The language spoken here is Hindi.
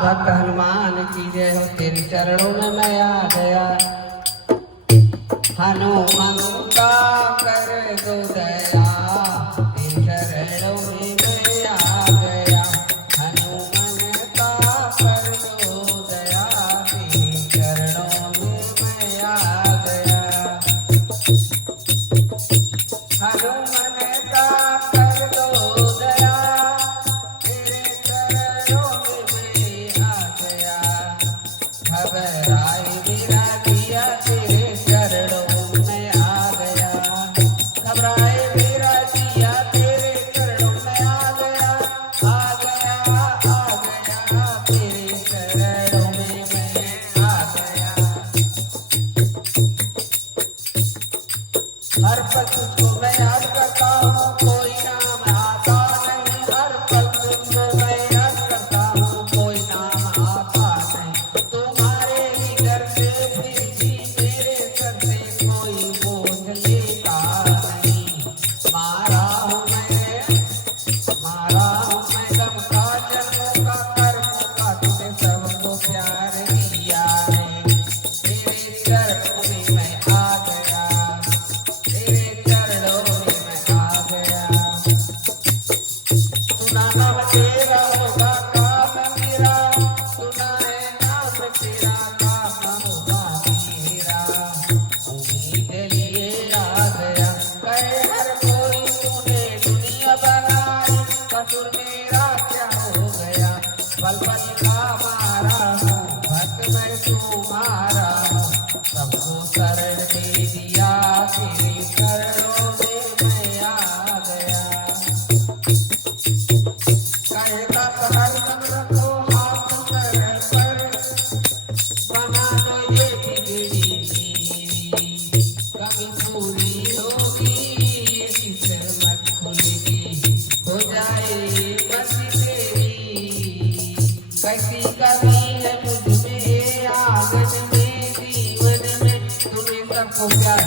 भक्त हनुमान की जय हो, तेरे चरणों में मैं आ गया। हनुमंता कर दो दया, तेरे चरणों में मैं आ गया। हनुमंता कर दो दया, तेरे चरणों में मैं आ गया। हनुमंता कर दो दया, तेरे चरणों में मैं आ गया। घबराए मेरा दिया, तेरे चरणों में आ गया। घबराए मेरा दिया, तेरे चरणों में आ गया। आ गया, आ गया, तेरे चरणों में मैं आ गया। हर पल तुझको मैं याद करता हूँ, कोई नाम आता नहीं। हर पल तुझको मैं याद करता हूँ, कोई नाम आता नहीं। तुम्हारे ही घर से फिर भी मेरे सर से कोई बोझ लेता नहीं। मारा हूँ मैं गम का, जन्मों का, कर्मों का, तुझे सबको प्यार दिया है। तेरे चरणों में मैं आ गया, तेरे चरणों में मैं आ गया। सुना नाम तेरा होगा काम मेरा, सुना है नाम तेरा काम होगा मेरा। उम्मीद लिए आ गया, कहे हर कोई तूने दुनिया बनाई। कसूर मेरा क्या हो गया, पल पल का मारा हूँ, भक्त मैं तुम्हारा हूँ। सबको शरण दे दिया, तेरे चरणों में मैं आ गया। कहता हरदम रखो हाथ सर पर, बना दो ये बिगड़ी मेरी। कभी पूरी होगी ये किस्मत खुलेगी, हो जाए बस तेरी। कैसी कमी है मुझ में आंगन में, जीवन में, तूने सबको प्यार